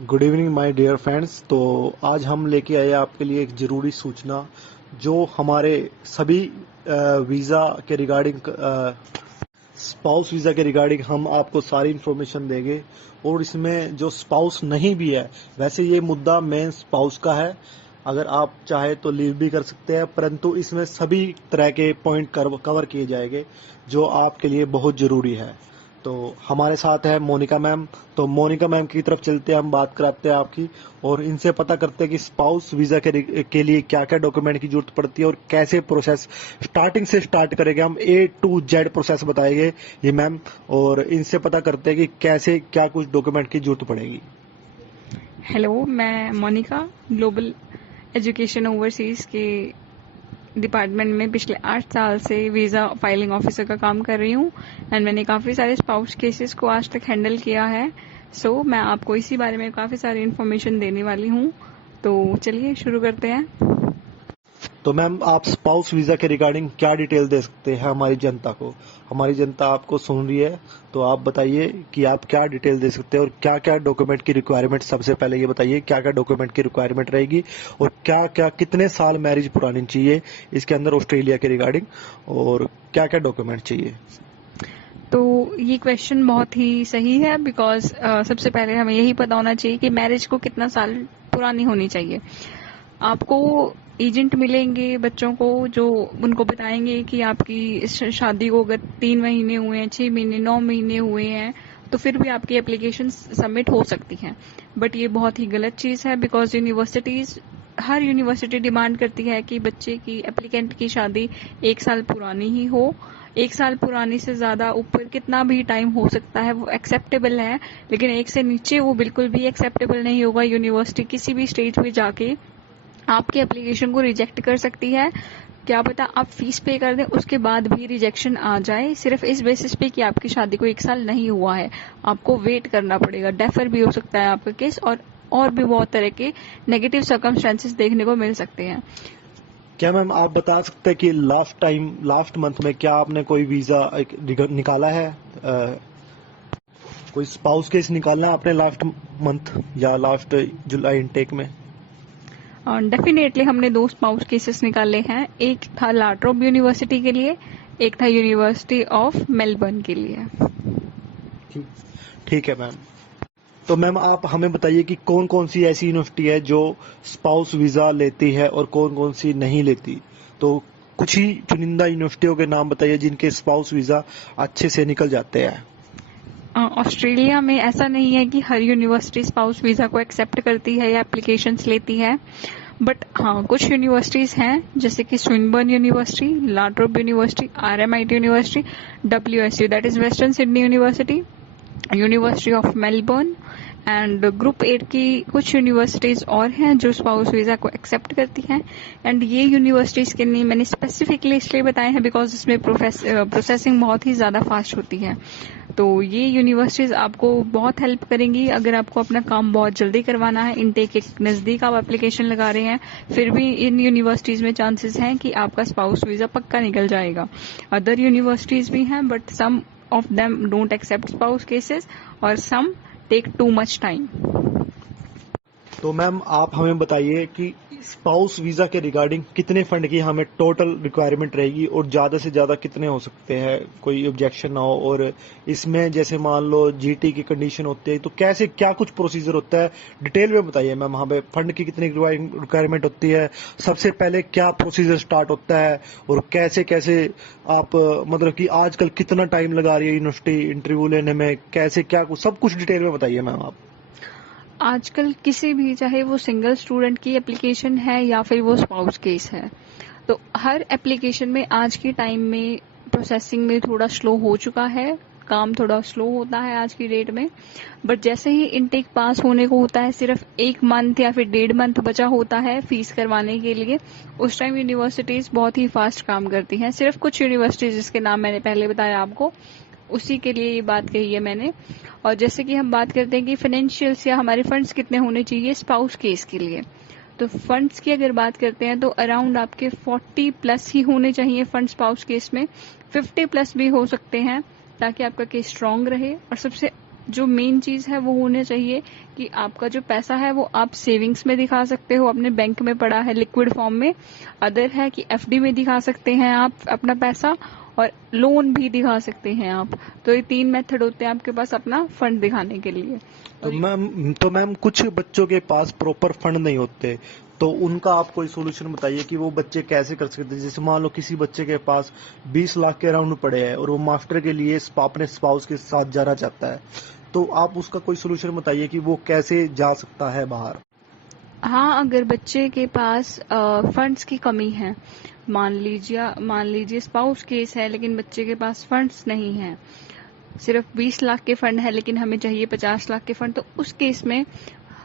Good evening my dear friends. तो आज हम लेके आए आपके लिए एक ज़रूरी सूचना जो हमारे सभी वीज़ा के रिगार्डिंग स्पाउस वीज़ा के रिगार्डिंग हम आपको सारी इन्फॉर्मेशन देंगे। और इसमें जो स्पाउस नहीं भी है, वैसे ये मुद्दा मेन स्पाउस का है। अगर आप चाहे तो लीव भी कर सकते हैं, परंतु इसमें सभी तरह के पॉइंट कवर किए जाएंगे जो आपके लिए बहुत ज़रूरी है। तो हमारे साथ है मोनिका मैम। तो मोनिका मैम की तरफ चलते हैं, हम बात कराते हैं आपकी और इनसे पता करते हैं कि स्पाउस वीज़ा के लिए क्या क्या डॉक्यूमेंट की जरूरत पड़ती है और कैसे प्रोसेस स्टार्टिंग से स्टार्ट करेंगे। हम A to Z प्रोसेस बताएंगे ये मैम, और इनसे पता करते हैं कि कैसे क्या कुछ डॉक्यूमेंट की जरूरत पड़ेगी। हेलो, मैं मोनिका ग्लोबल एजुकेशन ओवरसीज के डिपार्टमेंट में पिछले 8 साल से वीज़ा फाइलिंग ऑफिसर का काम कर रही हूँ एंड मैंने काफ़ी सारे स्पाउस केसेस को आज तक हैंडल किया है। सो मैं आपको इसी बारे में काफ़ी सारी इन्फॉर्मेशन देने वाली हूँ। तो चलिए शुरू करते हैं। तो मैम, आप स्पाउस वीज़ा के रिगार्डिंग क्या डिटेल दे सकते हैं हमारी जनता को? हमारी जनता आपको सुन रही है, तो आप बताइए कि आप क्या डिटेल दे सकते हैं और क्या क्या डॉक्यूमेंट की रिक्वायरमेंट। सबसे पहले ये बताइए क्या क्या डॉक्यूमेंट की रिक्वायरमेंट रहेगी और क्या क्या कितने साल मैरिज पुरानी चाहिए इसके अंदर ऑस्ट्रेलिया के रिगार्डिंग, और क्या क्या डॉक्यूमेंट चाहिए। तो ये क्वेश्चन बहुत ही सही है बिकॉज सबसे पहले हमें यही पता होना चाहिए कि मैरिज को कितना साल पुरानी होनी चाहिए। आपको एजेंट मिलेंगे बच्चों को जो उनको बताएंगे कि आपकी शादी को अगर 3 महीने हुए हैं, 6 महीने, 9 महीने हुए हैं तो फिर भी आपकी एप्लीकेशन सबमिट हो सकती है। बट ये बहुत ही गलत चीज़ है बिकॉज हर यूनिवर्सिटी डिमांड करती है कि बच्चे की एप्लीकेंट की शादी 1 साल पुरानी ही हो। 1 साल पुरानी से ज़्यादा ऊपर कितना भी टाइम हो सकता है वो एक्सेप्टेबल है, लेकिन 1 से नीचे वो बिल्कुल भी एक्सेप्टेबल नहीं होगा। यूनिवर्सिटी किसी भी स्टेज पे जाके आपके एप्लीकेशन को रिजेक्ट कर सकती है। क्या पता आप फीस पे कर दें उसके बाद भी रिजेक्शन आ जाए, सिर्फ इस बेसिस पे कि आपकी शादी को 1 साल नहीं हुआ है। आपको वेट करना पड़ेगा, डेफर भी हो सकता है आपका केस, और भी बहुत तरह के नेगेटिव सर्कमस्टेंसेस देखने को मिल सकते हैं। क्या मैम आप बता सकते हैं कि लास्ट मंथ में क्या आपने कोई वीज़ा निकाला है? कोई स्पाउस केस निकालना है आपने लास्ट मंथ या लास्ट जुलाई इनटेक में? डेफिनेटली हमने 2 स्पाउस केसेस निकाले हैं। एक था लाट्रोब यूनिवर्सिटी के लिए, एक था यूनिवर्सिटी ऑफ मेलबर्न के लिए। ठीक है मैम। तो मैम आप हमें बताइए कि कौन कौन सी ऐसी यूनिवर्सिटी है जो स्पाउस वीज़ा लेती है और कौन कौन सी नहीं लेती। तो कुछ ही चुनिंदा यूनिवर्सिटियों के नाम बताइए जिनके स्पाउस वीज़ा अच्छे से निकल जाते हैं। ऑस्ट्रेलिया में ऐसा नहीं है कि हर यूनिवर्सिटी स्पाउस वीज़ा को एक्सेप्ट करती है या एप्लीकेशंस लेती है, बट हाँ कुछ यूनिवर्सिटीज़ हैं जैसे कि Swinburne university, La Trobe university, RMIT university, WSU that is Western Sydney university, university of Melbourne and group 8 की कुछ यूनिवर्सिटीज और हैं जो स्पाउस वीज़ा को एक्सेप्ट करती हैं। एंड ये यूनिवर्सिटीज़ के लिए मैंने स्पेसिफिकली इसलिए बताए हैं बिकॉज इसमें प्रोसेसिंग बहुत ही ज़्यादा फास्ट होती है। तो ये यूनिवर्सिटीज़ आपको बहुत हेल्प करेंगी अगर आपको अपना काम बहुत जल्दी करवाना है। इनटेक के नज़दीक आप एप्लीकेशन लगा रहे हैं, फिर भी इन यूनिवर्सिटीज़ में चांसेस हैं कि आपका स्पाउस वीज़ा पक्का निकल जाएगा। अदर यूनिवर्सिटीज़ भी हैं but some of them don't accept spouse cases or some take too much time. तो मैम आप हमें बताइए कि स्पाउस वीज़ा के रिगार्डिंग कितने फंड की हमें टोटल रिक्वायरमेंट रहेगी और ज़्यादा से ज़्यादा कितने हो सकते हैं, कोई ऑब्जेक्शन ना हो। और इसमें जैसे मान लो GT की कंडीशन होती है तो कैसे क्या कुछ प्रोसीजर होता है, डिटेल में बताइए मैम। हमें फंड की कितनी रिक्वायरमेंट होती है, सबसे पहले क्या प्रोसीजर स्टार्ट होता है और कैसे कैसे आप मतलब कि आजकल कितना टाइम लगा रही है यूनिवर्सिटी इंटरव्यू लेने में, कैसे क्या कुछ सब कुछ डिटेल में बताइए मैम आप। आजकल किसी भी, चाहे वो सिंगल स्टूडेंट की एप्लीकेशन है या फिर वो स्पाउस केस है, तो हर एप्लीकेशन में आज के टाइम में प्रोसेसिंग में थोड़ा स्लो हो चुका है, काम थोड़ा स्लो होता है आज की डेट में। बट जैसे ही इनटेक पास होने को होता है, सिर्फ 1 मंथ या फिर 1.5 मंथ बचा होता है फीस करवाने के लिए, उस टाइम यूनिवर्सिटीज बहुत ही फास्ट काम करती हैं। सिर्फ कुछ यूनिवर्सिटीज जिसके नाम मैंने पहले बताया आपको, उसी के लिए ये बात कही है मैंने। और जैसे कि हम बात करते हैं कि फाइनेंशियल्स या हमारे फंड्स कितने होने चाहिए स्पाउस केस के लिए, तो फंड्स की अगर बात करते हैं तो अराउंड आपके 40 प्लस ही होने चाहिए फंड स्पाउस केस में। 50 प्लस भी हो सकते हैं ताकि आपका केस स्ट्रांग रहे। और सबसे जो मेन चीज है वो होना चाहिए कि आपका जो पैसा है वो आप सेविंग्स में दिखा सकते हो, अपने बैंक में पड़ा है लिक्विड फॉर्म में। अदर है कि एफडी में दिखा सकते हैं आप अपना पैसा, और लोन भी दिखा सकते हैं आप। तो ये 3 मेथड होते हैं आपके पास अपना फंड दिखाने के लिए। तो मैम कुछ बच्चों के पास प्रॉपर फंड नहीं होते, तो उनका आप कोई सोल्यूशन बताइए कि वो बच्चे कैसे कर सकते हैं। जैसे मान लो किसी बच्चे के पास 20 लाख के अराउंड पड़े हैं और वो मास्टर के लिए अपने स्पाउस के साथ जाना चाहता है, तो आप उसका कोई सोल्यूशन बताइए कि वो कैसे जा सकता है बाहर। हाँ, अगर बच्चे के पास फंड्स की कमी है, मान लीजिए स्पाउस केस है लेकिन बच्चे के पास फंड्स नहीं है, सिर्फ 20 लाख के फंड है लेकिन हमें चाहिए 50 लाख के फंड, तो उस केस में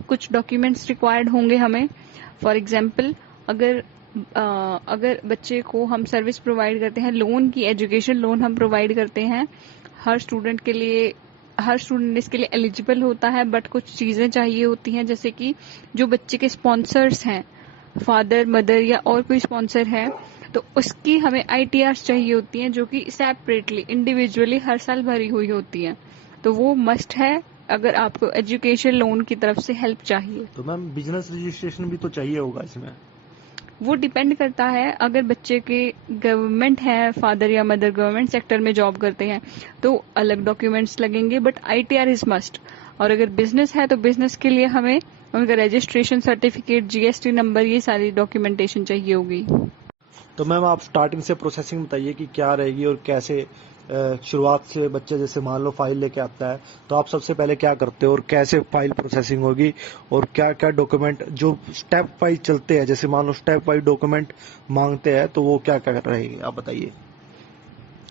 कुछ डॉक्यूमेंट्स रिक्वायर्ड होंगे हमें। फॉर एग्जाम्पल, अगर बच्चे को हम सर्विस प्रोवाइड करते हैं, लोन की, एजुकेशन लोन हम प्रोवाइड करते हैं हर स्टूडेंट के लिए, हर स्टूडेंट इसके लिए एलिजिबल होता है, बट कुछ चीजें चाहिए होती हैं, जैसे कि जो बच्चे के स्पॉन्सर्स हैं, फादर मदर या और कोई स्पॉन्सर है, तो उसकी हमें ITRs चाहिए होती हैं, जो कि सेपरेटली इंडिविजुअली हर साल भरी हुई होती हैं। तो वो मस्ट है अगर आपको एजुकेशन लोन की तरफ से हेल्प चाहिए। तो मैम बिजनेस रजिस्ट्रेशन भी तो चाहिए होगा इसमें। वो डिपेंड करता है, अगर बच्चे के गवर्नमेंट है, फादर या मदर गवर्नमेंट सेक्टर में जॉब करते हैं तो अलग डॉक्यूमेंट्स लगेंगे, बट ITR इज मस्ट। और अगर बिजनेस है तो बिजनेस के लिए हमें उनका रजिस्ट्रेशन सर्टिफिकेट, GST नंबर, ये सारी डॉक्यूमेंटेशन चाहिए होगी। तो मैम आप स्टार्टिंग से प्रोसेसिंग बताइए कि क्या रहेगी और कैसे शुरुआत से बच्चे जैसे मान लो फाइल लेके आता है, तो आप सबसे पहले क्या करते हो और कैसे फाइल प्रोसेसिंग होगी और क्या क्या डॉक्यूमेंट जो स्टेप वाइज चलते हैं, जैसे मान लो स्टेप वाइज डॉक्यूमेंट मांगते हैं तो वो क्या क्या रहेगी आप बताइए।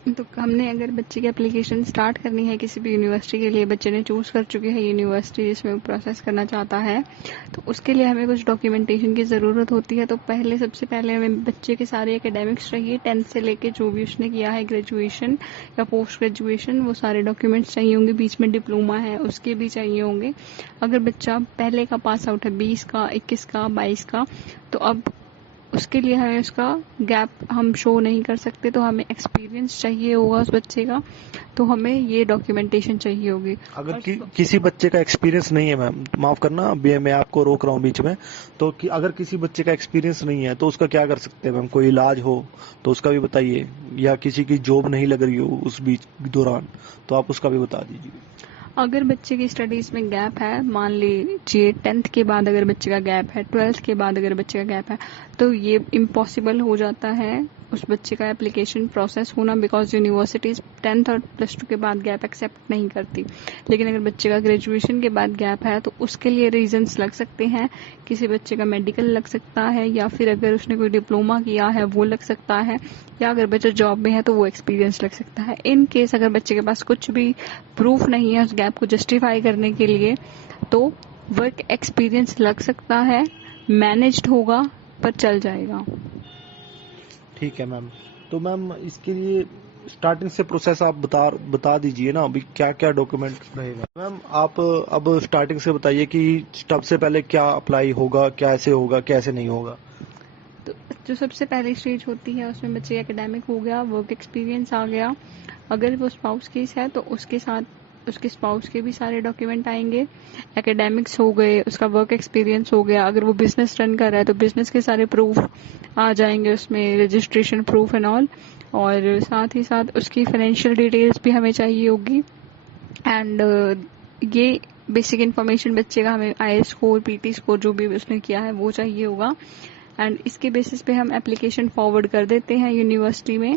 तो हमने अगर बच्चे की एप्लीकेशन स्टार्ट करनी है किसी भी यूनिवर्सिटी के लिए, बच्चे ने चूज कर चुके हैं यूनिवर्सिटी जिसमें वो प्रोसेस करना चाहता है, तो उसके लिए हमें कुछ डॉक्यूमेंटेशन की जरूरत होती है। तो सबसे पहले हमें बच्चे के सारे एकेडमिक्स चाहिए, 10th से लेके जो भी उसने किया है, ग्रेजुएशन या पोस्ट ग्रेजुएशन, वो सारे डॉक्यूमेंट्स चाहिए होंगे। बीच में डिप्लोमा है उसके भी चाहिए होंगे। अगर बच्चा पहले का पास आउट है, 20 का, 21 का, 22 का, तो अब उसके लिए हमें उसका गैप हम शो नहीं कर सकते, तो हमें एक्सपीरियंस चाहिए होगा उस बच्चे का, तो हमें ये डॉक्यूमेंटेशन चाहिए होगी। अगर किसी बच्चे का एक्सपीरियंस नहीं है, मैम माफ करना अभी मैं आपको रोक रहा हूँ बीच में, तो अगर किसी बच्चे का एक्सपीरियंस नहीं है तो उसका क्या कर सकते हैं मैम, कोई इलाज हो तो उसका भी बताइए, या किसी की जॉब नहीं लग रही हो उस बीच दौरान तो आप उसका भी बता दीजिए। अगर बच्चे की स्टडीज में गैप है, मान लीजिए 10th के बाद अगर बच्चे का गैप है, 12th के बाद अगर बच्चे का गैप है, तो ये इम्पॉसिबल हो जाता है उस बच्चे का एप्लीकेशन प्रोसेस होना, बिकॉज यूनिवर्सिटीज 10th और +2 के बाद गैप एक्सेप्ट नहीं करती। लेकिन अगर बच्चे का ग्रेजुएशन के बाद गैप है तो उसके लिए रीजंस लग सकते हैं, किसी बच्चे का मेडिकल लग सकता है, या फिर अगर उसने कोई डिप्लोमा किया है वो लग सकता है, या अगर बच्चा जॉब में है तो वो एक्सपीरियंस लग सकता है। इन केस अगर बच्चे के पास कुछ भी प्रूफ नहीं है उस गैप को जस्टिफाई करने के लिए, तो वर्क एक्सपीरियंस लग सकता है, मैनेज्ड होगा पर चल जाएगा। ठीक है मैम। तो मैम इसके लिए स्टार्टिंग से प्रोसेस आप बता दीजिए ना, अभी क्या क्या डॉक्यूमेंट रहेगा। मैम आप अब स्टार्टिंग से बताइए कि सबसे पहले क्या अप्लाई होगा, कैसे होगा, कैसे नहीं होगा। तो जो सबसे पहली स्टेज होती है उसमें बच्चे एकेडमिक हो गया, वर्क एक्सपीरियंस आ गया। अगर वो स्पाउस केस है तो उसके साथ उसके स्पाउस के भी सारे डॉक्यूमेंट आएंगे। एकेडमिक्स हो गए, उसका वर्क एक्सपीरियंस हो गया। अगर वो बिजनेस रन कर रहा है तो बिजनेस के सारे प्रूफ आ जाएंगे उसमें, रजिस्ट्रेशन प्रूफ एंड ऑल। और साथ ही साथ उसकी फाइनेंशियल डिटेल्स भी हमें चाहिए होगी। एंड ये बेसिक इन्फॉर्मेशन बच्चे का हमें IAS स्कोर, PT स्कोर जो भी उसने किया है वो चाहिए होगा। एंड इसके बेसिस पे हम एप्लीकेशन फॉरवर्ड कर देते हैं यूनिवर्सिटी में।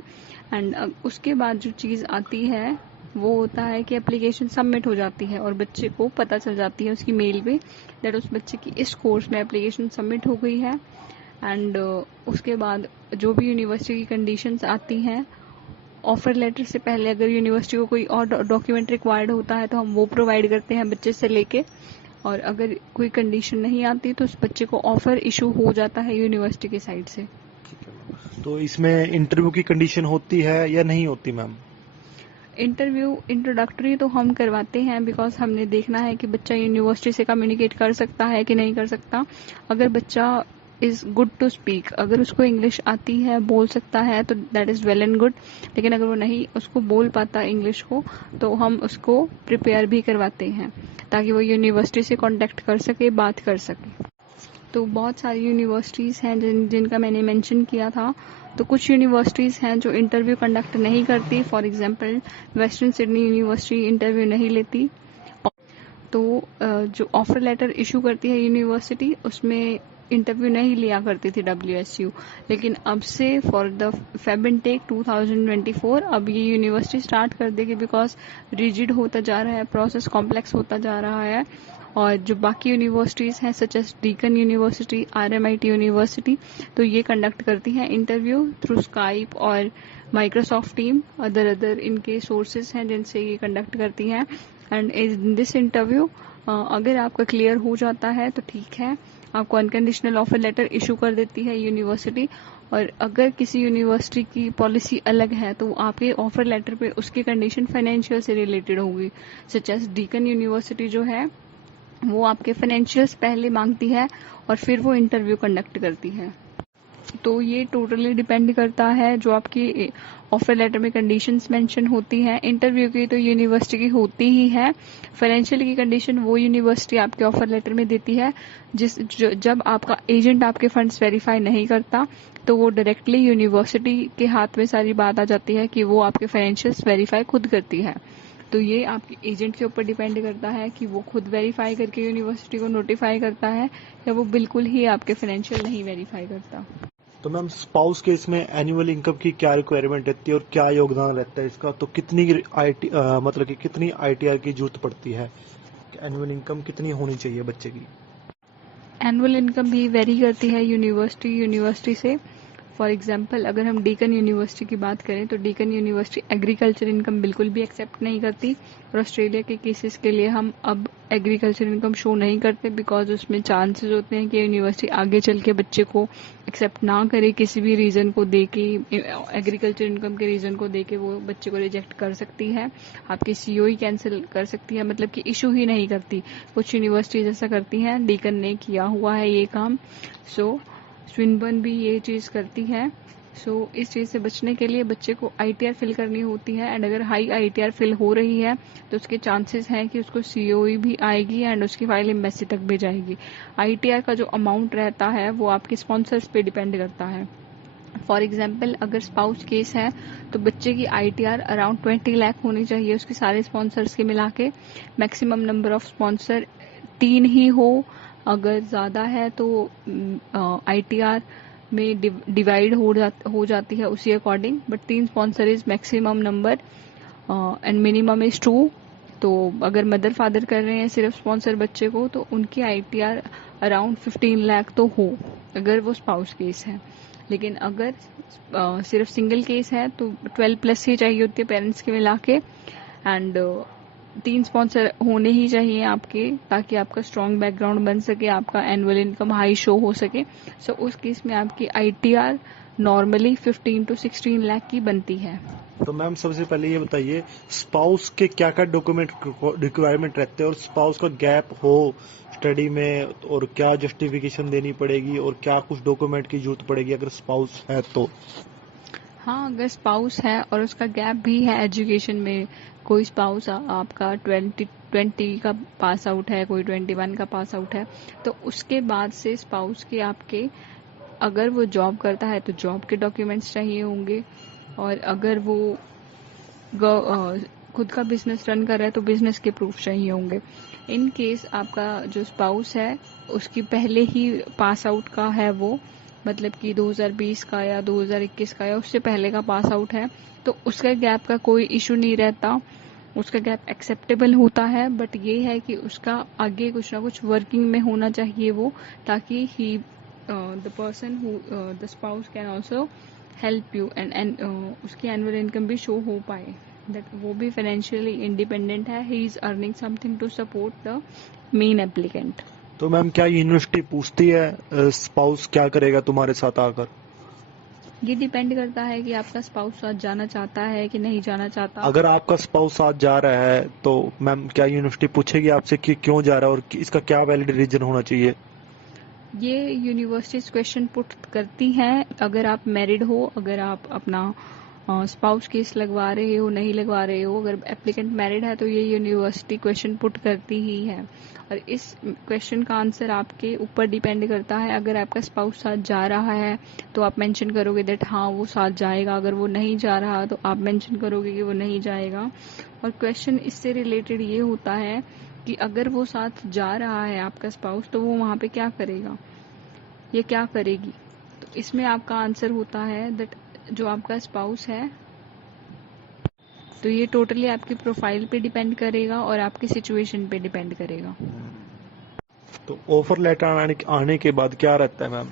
एंड उसके बाद जो चीज आती है वो होता है कि एप्लीकेशन सबमिट हो जाती है और बच्चे को पता चल जाती है उसकी मेल पे दैट उस बच्चे की इस कोर्स में एप्लीकेशन सबमिट हो गई है। एंड उसके बाद जो भी यूनिवर्सिटी की कंडीशंस आती हैं, ऑफर लेटर से पहले अगर यूनिवर्सिटी को कोई और डॉक्यूमेंट रिक्वायर्ड होता है तो हम वो प्रोवाइड करते हैं बच्चे से लेके। और अगर कोई कंडीशन नहीं आती तो उस बच्चे को ऑफर इशू हो जाता है यूनिवर्सिटी की साइड से। ठीक है। तो इसमें इंटरव्यू की कंडीशन होती है या नहीं होती मैम? इंटरव्यू इंट्रोडक्टरी तो हम करवाते हैं, बिकॉज हमने देखना है कि बच्चा यूनिवर्सिटी से कम्युनिकेट कर सकता है कि नहीं कर सकता। अगर बच्चा इज गुड टू स्पीक। अगर उसको इंग्लिश आती है, बोल सकता है, तो that is well and good. लेकिन अगर वो नहीं उसको बोल पाता इंग्लिश को, तो हम उसको प्रिपेयर भी करवाते हैं ताकि वो यूनिवर्सिटी से कांटेक्ट कर सके, बात कर सके। तो बहुत सारी यूनिवर्सिटीज हैं जिनका मैंने मेंशन किया था। तो कुछ यूनिवर्सिटीज हैं जो इंटरव्यू कंडक्ट नहीं करती। For example western Sydney university interview नहीं लेती। तो जो ऑफर लेटर इशू करती है यूनिवर्सिटी, उसमें इंटरव्यू नहीं लिया करती थी WSU। लेकिन अब से फॉर द फेब इनटेक 2024 अब ये यूनिवर्सिटी स्टार्ट कर देगी, बिकॉज रिजिड होता जा रहा है, प्रोसेस कॉम्प्लेक्स होता जा रहा है। और जो बाकी यूनिवर्सिटीज हैं such as Deakin university, RMIT university, तो ये कंडक्ट करती हैं इंटरव्यू थ्रू स्काइप और माइक्रोसॉफ्ट टीम, अदर इनके सोर्सेज हैं जिनसे ये कंडक्ट करती हैं। एंड इन दिस इंटरव्यू अगर आपका क्लियर हो जाता है तो ठीक है, आपको अनकंडीशनल ऑफर लेटर इशू कर देती है यूनिवर्सिटी। और अगर किसी यूनिवर्सिटी की पॉलिसी अलग है तो आपके ऑफर लेटर पे उसकी कंडीशन फाइनेंशियल से रिलेटेड होगी। सच एस डीकन यूनिवर्सिटी जो है वो आपके फाइनेंशियल्स पहले मांगती है और फिर वो इंटरव्यू कंडक्ट करती है। तो ये टोटली डिपेंड करता है जो आपकी ऑफर लेटर में कंडीशंस मेंशन होती हैं। इंटरव्यू की तो यूनिवर्सिटी की होती ही है। फाइनेंशियल की कंडीशन वो यूनिवर्सिटी आपके ऑफर लेटर में देती है जब आपका एजेंट आपके फंड्स वेरीफाई नहीं करता, तो वो डायरेक्टली यूनिवर्सिटी के हाथ में सारी बात आ जाती है कि वो आपके फाइनेंशियल्स वेरीफाई खुद करती है। तो ये आपके एजेंट के ऊपर डिपेंड करता है कि वो खुद वेरीफाई करके यूनिवर्सिटी को नोटिफाई करता है या वो बिल्कुल ही आपके फाइनेंशियल नहीं वेरीफाई करता। तो मैम स्पाउस के इसमें एनुअल इनकम की क्या रिक्वायरमेंट रहती है और क्या योगदान रहता है इसका? तो कितनी मतलब कि कितनी ITR की जरूरत पड़ती है? एनुअल इनकम कितनी होनी चाहिए बच्चे की? एनुअल इनकम भी वेरी करती है यूनिवर्सिटी से। फॉर एग्जाम्पल अगर हम डीकन यूनिवर्सिटी की बात करें तो डीकन यूनिवर्सिटी एग्रीकल्चर इनकम बिल्कुल भी एक्सेप्ट नहीं करती। और ऑस्ट्रेलिया के केसेस के लिए हम अब एग्रीकल्चर इनकम शो नहीं करते, बिकॉज उसमें चांसेस होते हैं कि यूनिवर्सिटी आगे चल के बच्चे को एक्सेप्ट ना करे, किसी भी रीजन को दे के, एग्रीकल्चर इनकम के रीजन को दे के वो बच्चे को रिजेक्ट कर सकती है, आपकी COE कैंसिल कर सकती है, मतलब कि इशू ही नहीं करती। कुछ यूनिवर्सिटीज ऐसा करती हैं, डीकन ने किया हुआ है ये काम। सो स्विनबर्न भी ये चीज करती है। सो इस चीज से बचने के लिए बच्चे को ITR फिल करनी होती है। एंड अगर हाई ITR फिल हो रही है तो उसके चांसेस हैं कि उसको COE भी आएगी एंड उसकी फाइल एम्बेसी तक भी जाएगी। ITR का जो अमाउंट रहता है वो आपके स्पॉन्सर्स पे डिपेंड करता है। फॉर एग्जाम्पल अगर स्पाउस केस है तो बच्चे की ITR अराउंड 20 लाख होनी चाहिए उसके सारे स्पॉन्सर्स के मिला के। मैक्सिमम नंबर ऑफ स्पॉन्सर 3 ही हो, अगर ज्यादा है तो ITR में डिवाइड हो जाती है उसी according. But 3 sponsor is maximum number and minimum is 2। तो अगर मदर फादर कर रहे हैं सिर्फ स्पॉन्सर बच्चे को तो उनकी ITR अराउंड 15 लाख तो हो, अगर वो स्पाउस केस है। लेकिन अगर सिर्फ सिंगल केस है तो 12+ ही चाहिए होती है पेरेंट्स के मिला के। एंड 3 स्पॉन्सर होने ही चाहिए आपके, ताकि आपका स्ट्रॉन्ग बैकग्राउंड बन सके, आपका एनुअल इनकम हाई शो हो सके। सो उस केस में आपकी ITR नॉर्मली 15 to 16 लाख की बनती है। तो मैम सबसे पहले ये बताइए स्पाउस के क्या क्या डॉक्यूमेंट रिक्वायरमेंट रहते हैं, और स्पाउस का गैप हो स्टडी में और क्या जस्टिफिकेशन देनी पड़ेगी और क्या कुछ डॉक्यूमेंट की जरूरत पड़ेगी अगर स्पाउस है तो? हाँ, अगर स्पाउस है और उसका गैप भी है एजुकेशन में, कोई स्पाउस आपका 20 का पास आउट है, कोई 21 का पास आउट है, तो उसके बाद से स्पाउस के आपके अगर वो जॉब करता है तो जॉब के डॉक्यूमेंट्स चाहिए होंगे। और अगर वो खुद का बिजनेस रन कर रहा है तो बिजनेस के प्रूफ चाहिए होंगे। इन केस आपका जो स्पाउस है उसकी पहले ही पास आउट का है, वो मतलब कि 2020 का या 2021 का या उससे पहले का पास आउट है, तो उसका गैप का कोई इशू नहीं रहता, उसका गैप एक्सेप्टेबल होता है। बट ये है कि उसका आगे कुछ ना कुछ वर्किंग में होना चाहिए वो, ताकि he the person who the spouse can also help you and उसकी एनुअल इनकम भी शो हो पाए, दैट वो भी फाइनेंशियली इंडिपेंडेंट है, he is earning something to support the main applicant. तो मैम क्या यूनिवर्सिटी पूछती है स्पाउस क्या करेगा तुम्हारे साथ आकर? ये डिपेंड करता है कि आपका स्पाउस साथ जाना चाहता है कि नहीं जाना चाहता। अगर आपका स्पाउस साथ जा रहा है तो मैम क्या यूनिवर्सिटी पूछेगी आपसे कि क्यों जा रहा है और इसका क्या वैलिड रीजन होना चाहिए? ये यूनिवर्सिटीज क्वेश्चन पुट करती हैं अगर आप मैरिड हो, अगर आप अपना स्पाउस केस लगवा रहे हो, नहीं लगवा रहे हो। अगर एप्लीकेंट मैरिड है तो ये यूनिवर्सिटी क्वेश्चन पुट करती ही है। और इस क्वेश्चन का आंसर आपके ऊपर डिपेंड करता है। अगर आपका स्पाउस साथ जा रहा है तो आप मेंशन करोगे दैट हाँ वो साथ जाएगा, अगर वो नहीं जा रहा तो आप मेंशन करोगे कि वो नहीं जाएगा। और क्वेश्चन इससे रिलेटेड ये होता है कि अगर वो साथ जा रहा है आपका स्पाउस तो वो वहां पे क्या करेगा या क्या करेगी। तो इसमें आपका आंसर होता है दैट जो आपका स्पाउस है, तो ये टोटली आपकी प्रोफाइल पे डिपेंड करेगा और आपकी सिचुएशन पे डिपेंड करेगा। तो ऑफर लेटर आने के बाद क्या रहता है मैम?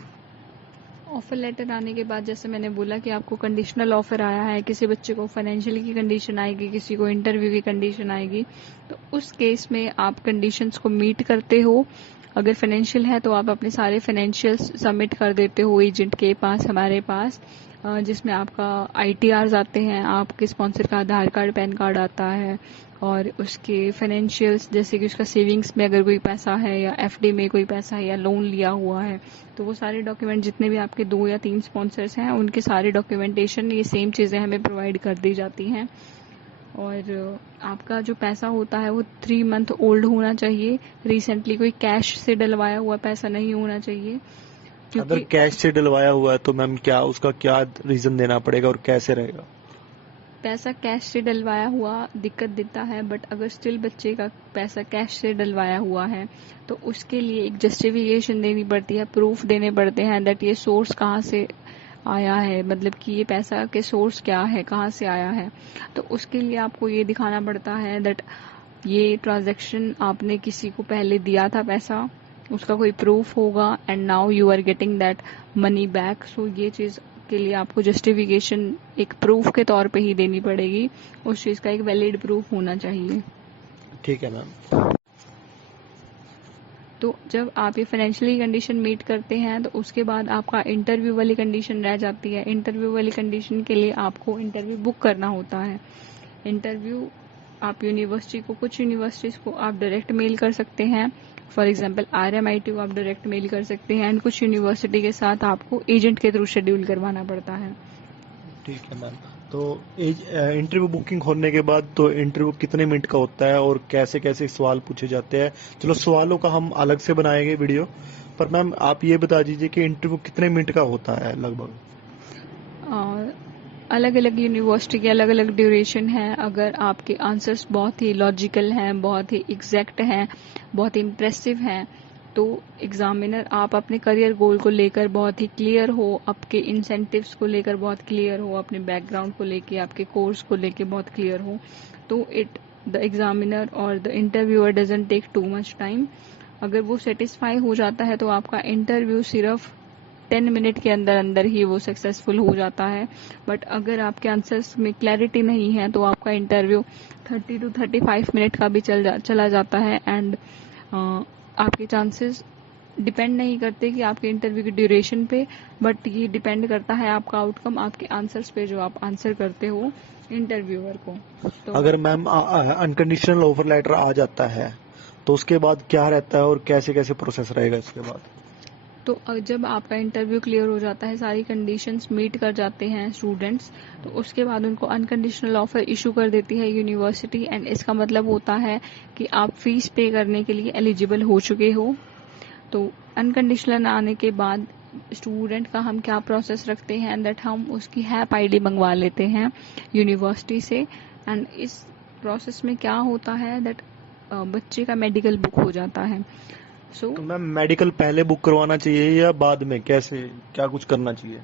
ऑफर लेटर आने के बाद जैसे मैंने बोला कि आपको कंडीशनल ऑफर आया है, किसी बच्चे को फाइनेंशियल की कंडीशन आएगी, किसी को इंटरव्यू की कंडीशन आएगी, तो उस केस में आप कंडीशंस को मीट करते हो। अगर फाइनेंशियल है तो आप अपने सारे फाइनेंशियल्स सबमिट कर देते हो एजेंट के पास, हमारे पास, जिसमें आपका ITRs आते हैं, आपके स्पॉन्सर का आधार कार्ड, पैन कार्ड आता है, और उसके फाइनेंशियल्स जैसे कि उसका सेविंग्स में अगर कोई पैसा है या FD में कोई पैसा है या लोन लिया हुआ है, तो वो सारे डॉक्यूमेंट जितने भी आपके 2 या 3 स्पॉन्सर्स हैं उनके सारे डॉक्यूमेंटेशन, ये सेम चीज़ें हमें प्रोवाइड कर दी जाती हैं। और आपका जो पैसा होता है वो 3 मंथ ओल्ड होना चाहिए। रिसेंटली कोई कैश से डलवाया हुआ पैसा नहीं होना चाहिए। अगर कैश से डलवाया हुआ है तो मैम क्या उसका क्या रीजन देना पड़ेगा और कैसे रहेगा? पैसा कैश से डलवाया हुआ दिक्कत देता है, बट अगर स्टिल बच्चे का पैसा कैश से डलवाया हुआ है तो उसके लिए एक जस्टिफिकेशन देनी पड़ती है, प्रूफ देने पड़ते हैं दैट ये सोर्स कहाँ से आया है, मतलब कि ये पैसा के सोर्स क्या है, कहाँ से आया है। तो उसके लिए आपको ये दिखाना पड़ता है दैट ये ट्रांजैक्शन आपने किसी को पहले दिया था पैसा, उसका कोई प्रूफ होगा, and now you are getting that money back. So ये चीज के लिए आपको जस्टिफिकेशन एक प्रूफ के तौर पे ही देनी पड़ेगी, उस चीज का एक वैलिड प्रूफ होना चाहिए। ठीक है मैम। तो जब आप ये फाइनेंशियली कंडीशन मीट करते हैं तो उसके बाद आपका इंटरव्यू वाली कंडीशन रह जाती है। इंटरव्यू वाली कंडीशन के लिए आपको इंटरव्यू बुक करना होता है। इंटरव्यू आप यूनिवर्सिटी को, कुछ यूनिवर्सिटीज को आप डायरेक्ट मेल कर सकते हैं, फॉर एग्जाम्पल RMIT को आप डायरेक्ट मेल कर सकते हैं, एंड कुछ यूनिवर्सिटी के साथ आपको एजेंट के थ्रू शेड्यूल करवाना पड़ता है। ठीक है मैम। तो इंटरव्यू बुकिंग होने के बाद तो इंटरव्यू कितने मिनट का होता है और कैसे कैसे सवाल पूछे जाते हैं? चलो सवालों का हम अलग से बनाएंगे वीडियो, पर मैम आप ये बता दीजिए कि इंटरव्यू कितने मिनट का होता है लगभग? अलग अलग यूनिवर्सिटी के अलग अलग ड्यूरेशन है। अगर आपके आंसर्स बहुत ही लॉजिकल हैं, बहुत ही एग्जैक्ट हैं, बहुत ही इम्प्रेसिव हैं, तो एग्जामिनर आप अपने करियर गोल को लेकर बहुत ही क्लियर हो, आपके इंसेंटिव्स को लेकर बहुत क्लियर हो, अपने बैकग्राउंड को लेकर, आपके कोर्स को लेकर बहुत क्लियर हो, तो द एग्जामिनर और the interviewer doesn't take too much time. अगर वो सेटिस्फाई हो जाता है तो आपका इंटरव्यू सिर्फ 10 मिनट के अंदर अंदर ही वो सक्सेसफुल हो जाता है। बट अगर आपके आंसर्स में क्लैरिटी नहीं है तो आपका इंटरव्यू 30 to 35 मिनट का भी चला जाता है। एंड आपके चांसेस डिपेंड नहीं करते कि आपके इंटरव्यू की ड्यूरेशन पे, बट ये डिपेंड करता है आपका आउटकम आपके आंसर्स पे जो आप आंसर करते हो इंटरव्यूअर को। तो अगर मैम अनकंडीशनल ऑफर लेटर आ जाता है तो उसके बाद क्या रहता है और कैसे कैसे प्रोसेस रहेगा इसके बाद? तो जब आपका इंटरव्यू क्लियर हो जाता है, सारी कंडीशंस मीट कर जाते हैं स्टूडेंट्स, तो उसके बाद उनको अनकंडीशनल ऑफर इशू कर देती है यूनिवर्सिटी। एंड इसका मतलब होता है कि आप फीस पे करने के लिए एलिजिबल हो चुके हो। तो अनकंडीशनल आने के बाद स्टूडेंट का हम क्या प्रोसेस रखते हैं दैट हम उसकी हैप ID मंगवा लेते हैं यूनिवर्सिटी से। एंड इस प्रोसेस में क्या होता है दैट बच्चे का मेडिकल बुक हो जाता है। तो मैम मेडिकल पहले बुक करवाना चाहिए या बाद में, कैसे क्या कुछ करना चाहिए?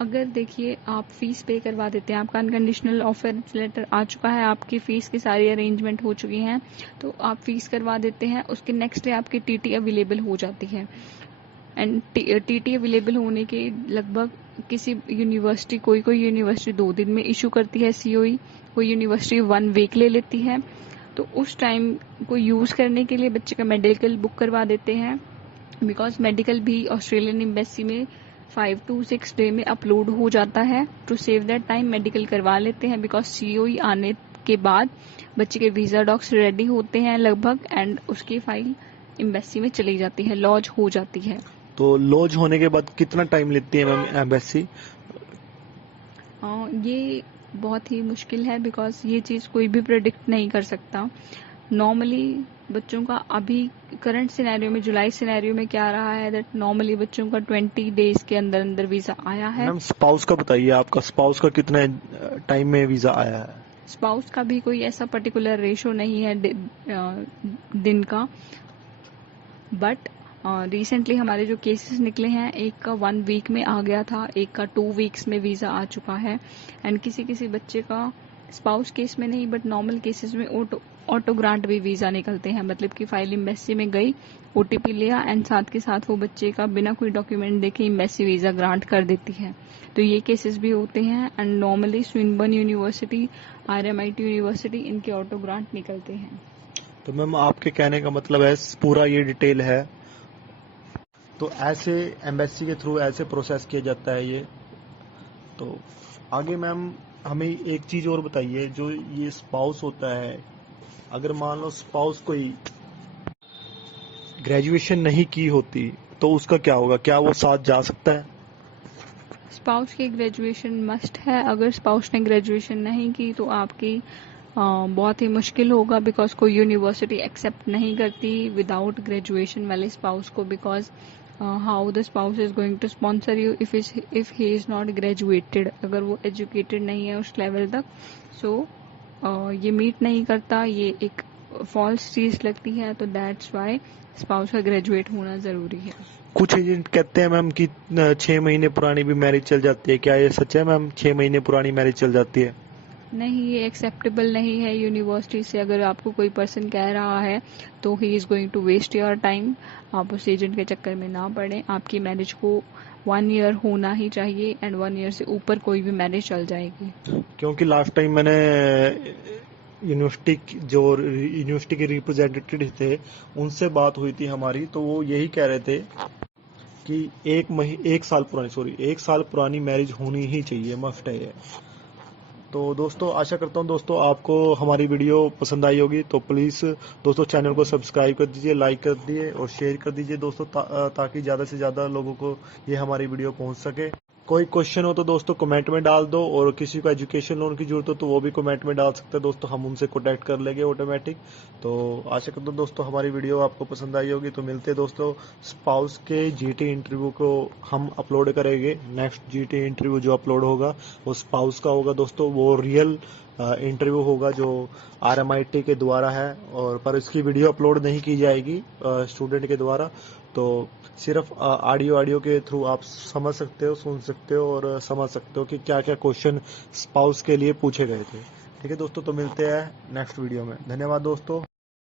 अगर देखिए आप फीस पे करवा देते हैं, आपका अनकंडीशनल ऑफर लेटर आ चुका है, आपकी फीस की सारी अरेंजमेंट हो चुकी हैं, तो आप फीस करवा देते हैं, उसके नेक्स्ट डे आपकी TT अवेलेबल हो जाती है। एंड TT अवेलेबल होने के लगभग किसी यूनिवर्सिटी, कोई यूनिवर्सिटी 2 दिन में इशू करती है COE, कोई यूनिवर्सिटी 1 वीक ले लेती है। तो उस टाइम को यूज करने के लिए बच्चे का मेडिकल बुक करवा देते हैं, बिकॉज मेडिकल भी ऑस्ट्रेलियन एम्बेसी में 5 to 6 डे में अपलोड हो जाता है। To save that time medical करवा लेते हैं, बिकॉज COE आने के बाद बच्चे के वीजा डॉक्स रेडी होते हैं लगभग, एंड उसकी फाइल एम्बेसी में चली जाती है, लॉज हो जाती है। तो लॉज होने के बाद कितना टाइम लेती है मैम एम्बेसी? ये बहुत ही मुश्किल है, बिकॉज ये चीज़ कोई भी प्रेडिक्ट नहीं कर सकता। नॉर्मली बच्चों का अभी करंट सिनेरियो में, जुलाई सिनेरियो में क्या रहा है, दैट नॉर्मली बच्चों का 20 डेज के अंदर अंदर वीजा आया है। मैम स्पाउस का बताइए, आपका स्पाउस का कितने टाइम में वीजा आया है? स्पाउस का भी कोई ऐसा पर्टिकुलर रेशो नहीं है दिन का, बट रिसेंटली हमारे जो केसेस निकले हैं, एक का 1 वीक में आ गया था, एक का 2 वीक्स में वीजा आ चुका है। एंड किसी किसी बच्चे का स्पाउस केस में नहीं, बट नॉर्मल केसेस में ऑटो ग्रांट भी वीजा निकलते हैं, मतलब कि फाइल एम्बेसी में गई, ओटीपी लिया एंड साथ के साथ वो बच्चे का बिना कोई डॉक्यूमेंट देखे एम्बेसी वीजा ग्रांट कर देती है। तो ये केसेस भी होते हैं। And normally Swinburne university, RMIT university, इनके ऑटो ग्रांट निकलते हैं। तो मैम आपके कहने का मतलब है पूरा ये डिटेल है, तो ऐसे एम्बेसी के थ्रू ऐसे प्रोसेस किया जाता है ये। तो आगे मैम हमें एक चीज और बताइए, जो ये स्पाउस होता है, अगर मान लो स्पाउस कोई ग्रेजुएशन नहीं की होती तो उसका क्या होगा? क्या वो साथ जा सकता है? स्पाउस की ग्रेजुएशन मस्ट है। अगर स्पाउस ने ग्रेजुएशन नहीं की तो आपकी बहुत ही मुश्किल होगा, बिकॉज कोई यूनिवर्सिटी एक्सेप्ट नहीं करती विदाउट ग्रेजुएशन वाले स्पाउस को, because how the spouse is going to sponsor you if he is not graduated, अगर वो एजुकेटेड नहीं है उस लेवल तक। सो ये मीट नहीं करता, ये एक फॉल्स चीज लगती है, तो दैट्स वाई स्पाउस का ग्रेजुएट होना जरूरी है। कुछ एजेंट कहते हैं मैम कि 6 महीने पुरानी भी मैरिज चल जाती है, क्या ये सच है मैम? 6 महीने पुरानी मैरिज चल जाती है? नहीं, ये एक्सेप्टेबल नहीं है यूनिवर्सिटी से। अगर आपको कोई पर्सन कह रहा है तो he is going to waste your time. आप उस एजेंट के चक्कर में ना पड़े। आपकी मैरिज को 1 ईयर होना ही चाहिए, एंड 1 ईयर से ऊपर कोई भी मैरिज चल जाएगी। क्योंकि लास्ट टाइम मैंने यूनिवर्सिटी के रिप्रेजेंटेटिव थे, उनसे बात हुई थी हमारी, तो वो यही कह रहे थे कि 1 साल पुरानी मैरिज होनी ही चाहिए, मस्ट है ये। तो दोस्तों आशा करता हूँ दोस्तों आपको हमारी वीडियो पसंद आई होगी, तो प्लीज़ दोस्तों चैनल को सब्सक्राइब कर दीजिए, लाइक कर दीजिए और शेयर कर दीजिए दोस्तों, ताकि ज़्यादा से ज़्यादा लोगों को ये हमारी वीडियो पहुँच सके। कोई क्वेश्चन हो तो दोस्तों कमेंट में डाल दो, और किसी को एजुकेशन लोन की जरूरत हो तो वो भी कमेंट में डाल सकते हैं दोस्तों, हम उनसे कॉन्टैक्ट कर लेंगे ऑटोमेटिक। तो आशा करता हूँ दोस्तों हमारी वीडियो आपको पसंद आई होगी। तो मिलते हैं दोस्तों, स्पाउस के GT इंटरव्यू को हम अपलोड करेंगे। नेक्स्ट GT इंटरव्यू जो अपलोड होगा वो स्पाउस का होगा दोस्तों, वो रियल इंटरव्यू होगा जो RMIT के द्वारा है, और पर इसकी वीडियो अपलोड नहीं की जाएगी स्टूडेंट के द्वारा। तो सिर्फ ऑडियो के थ्रू आप समझ सकते हो, सुन सकते हो और समझ सकते हो कि क्या क्या क्वेश्चन स्पाउस के लिए पूछे गए थे। ठीक है दोस्तों, तो मिलते हैं नेक्स्ट वीडियो में। धन्यवाद दोस्तों।